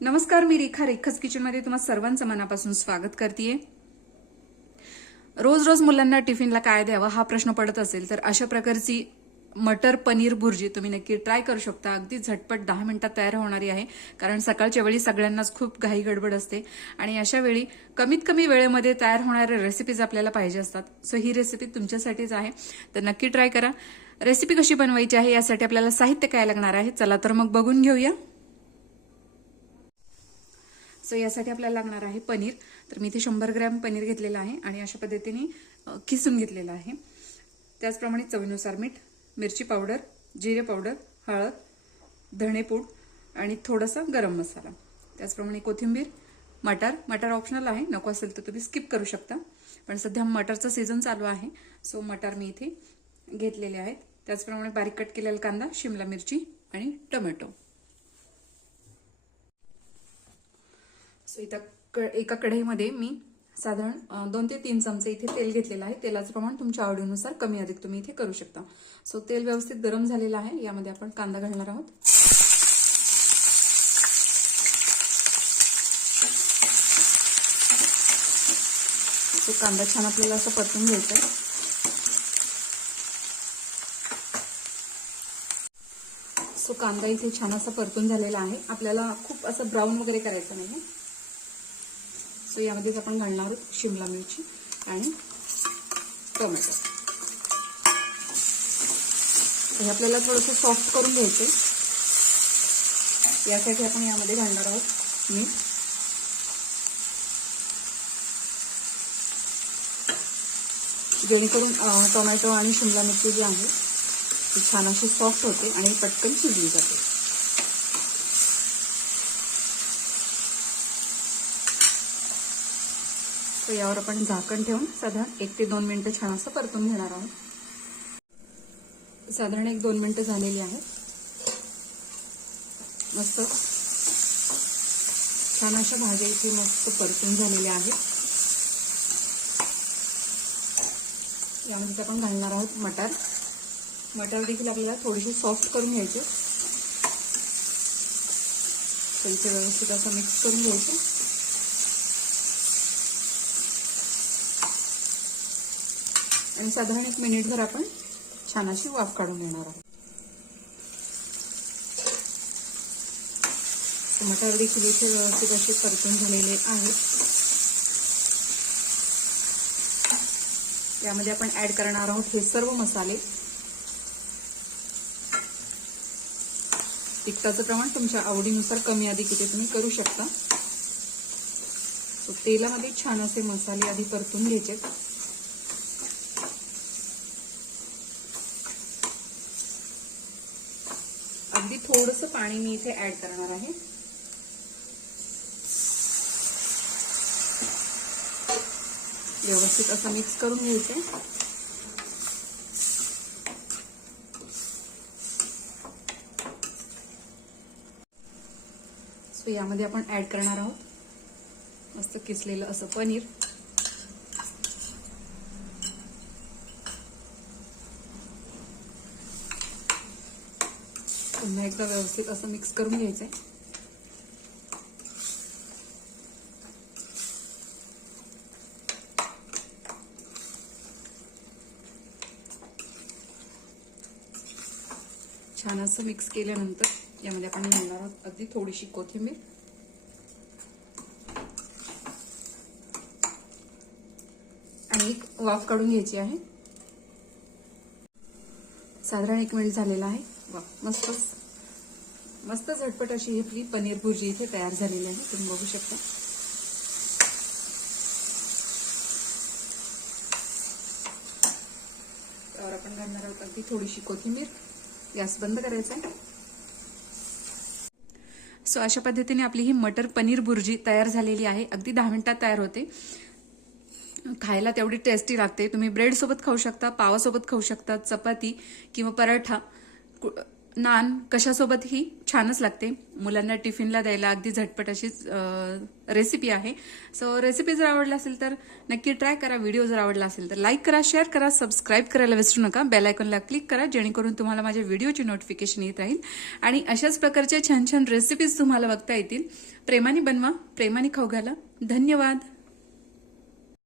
नमस्कार मी रेखा रेखाच किचनमध्ये तुम्हा सर्वांचं मनापासून स्वागत करते रोज रोज मुलांना टिफिनला काय द्यावं हा प्रश्न पडत असेल तर अशा प्रकारची मटर पनीर भुर्जी तुम्ही नक्की ट्राय करू शकता. अगदी झटपट दहा मिनिटात तयार होणारी आहे कारण सकाळच्या वेळी सगळ्यांनाच खूप घाई गडबड असते. आणि अशा वेळी कमीत कमी वेळेमध्ये तयार होणाऱ्या रेसिपीज आपल्याला पाहिजे असतात. सो ही रेसिपी तुमच्यासाठीच आहे. तर नक्की ट्राय करा. रेसिपी कशी बनवायची आहे यासाठी आपल्याला साहित्य काय लागणार आहे? चला तर मग बघून घेऊया. सो यासाठी आपल्याला लागणार आहे पनीर. तर मी इथे शंभर ग्रॅम पनीर घेतलेलं आहे आणि अशा पद्धतीने खिसून किसून घेतलेलं आहे. त्याचप्रमाणे चवीनुसार मीठ मिरची पावडर जिरे पावडर हळद धणेपूड आणि थोडासा गरम मसाला. त्याचप्रमाणे कोथिंबीर मटार. मटार ऑप्शनल आहे. नको असेल तर तुम्ही स्किप करू शकता. पण सध्या मटारचा सीझन चालू आहे. सो मटार मी इथे घेतलेले आहेत. त्याचप्रमाणे बारीक कट केलेला कांदा शिमला मिरची आणि टोमॅटो. सो इथं क एका कढईमध्ये मी साधारण दोन ते तीन चमचे इथे तेल घेतलेलं आहे. तेलाचं प्रमाण तुमच्या आवडीनुसार कमी अधिक तुम्ही इथे करू शकता. सो तेल व्यवस्थित गरम झालेलं आहे. यामध्ये आपण कांदा घालणार आहोत. सो कांदा छान आपल्याला असं परतून घ्यायचा आहे. सो कांदा इथे छान असा परतून झालेला आहे. आपल्याला खूप असं ब्राऊन वगैरे करायचं नाही सो यामध्येच आपण घालणार आहोत शिमला मिरची आणि टोमॅटो. हे आपल्याला थोडंसं सॉफ्ट करून घ्यायचं यासाठी आपण यामध्ये घालणार आहोत मीठ. जेणेकरून टोमॅटो आणि शिमला मिरची जी आहे ती छान अशी सॉफ्ट होते आणि पटकन शिजली जाते. तर यावर आपण झाकण ठेवून साधारण एक ते दोन मिनिटं छान असं परतून घेणार आहोत. साधारण एक दोन मिनिटं झालेली आहेत. मस्त. छान अशा भाज्या इथे मस्त परतून झालेल्या आहेत. यामध्ये आपण घालणार आहोत मटार. मटार देखील आपल्याला थोडीशी सॉफ्ट करून घ्यायचे. तर इथे व्यवस्थित असं मिक्स करून घ्यायचं. आणि साधारण एक मिनिटभर आपण छान अशी वाफ काढून घेणार आहोत. टमाटा अगदी इथे व्यवस्थित असे परतून झालेले आहेत. त्यामध्ये आपण ऍड करणार आहोत हे सर्व मसाले. तिखटाचं प्रमाण तुमच्या आवडीनुसार कमी आधी किती तुम्ही करू शकता. तेलामध्ये छान असे मसाले आधी परतून घ्यायचे अगदी थोडस पाणी मी इथे ऍड करणार आहे. व्यवस्थित असं मिक्स करून घ्यायचे सो यामध्ये आपण ऍड करणार आहोत. मस्त किसलेलं असं पनीर. पुन्हा एकदा व्यवस्थित असं मिक्स करून घ्यायचं आहे छान असं मिक्स केल्यानंतर यामध्ये आपण घालणार आहोत अगदी थोडीशी कोथिंबीर. आणि एक वाफ काढून घ्यायची आहे. साधारण एक मिनिट झालेला आहे. वा मस्त मस्त झटपट अशी ही आपली पनीर भुर्जी इथे तयार झालेली आहे. तुम्ही बघू शकता. त्यावर आपण घालणार आहोत अगदी थोडीशी कोथिंबीर. गॅस बंद करायचा आहे. सो अशा पद्धतीने आपली ही मटर पनीर भुर्जी तयार झालेली आहे. अगदी दहा मिनिटात तयार होते. खायला तेवढी टेस्टी लागते. तुम्ही ब्रेडसोबत खाऊ शकता पावासोबत खाऊ शकता चपाती किंवा पराठा. कु- नान कशासोबतही छानच लागते. मुलांना टिफिनला द्यायला अगदी झटपट अशीच रेसिपी आहे. सो रेसिपी जर आवडला असेल तर नक्की ट्राय करा. व्हिडिओ जर आवडला असेल तर लाईक करा शेअर करा सबस्क्राईब करायला विसरू नका. बेल आयकॉनला क्लिक करा जेणेकरून तुम्हाला माझ्या व्हिडिओची नोटिफिकेशन येत राहील. आणि अशाच प्रकारच्या छान छान रेसिपीज तुम्हाला बघता येतील. प्रेमाने बनवा प्रेमाने खाऊ घाला. धन्यवाद.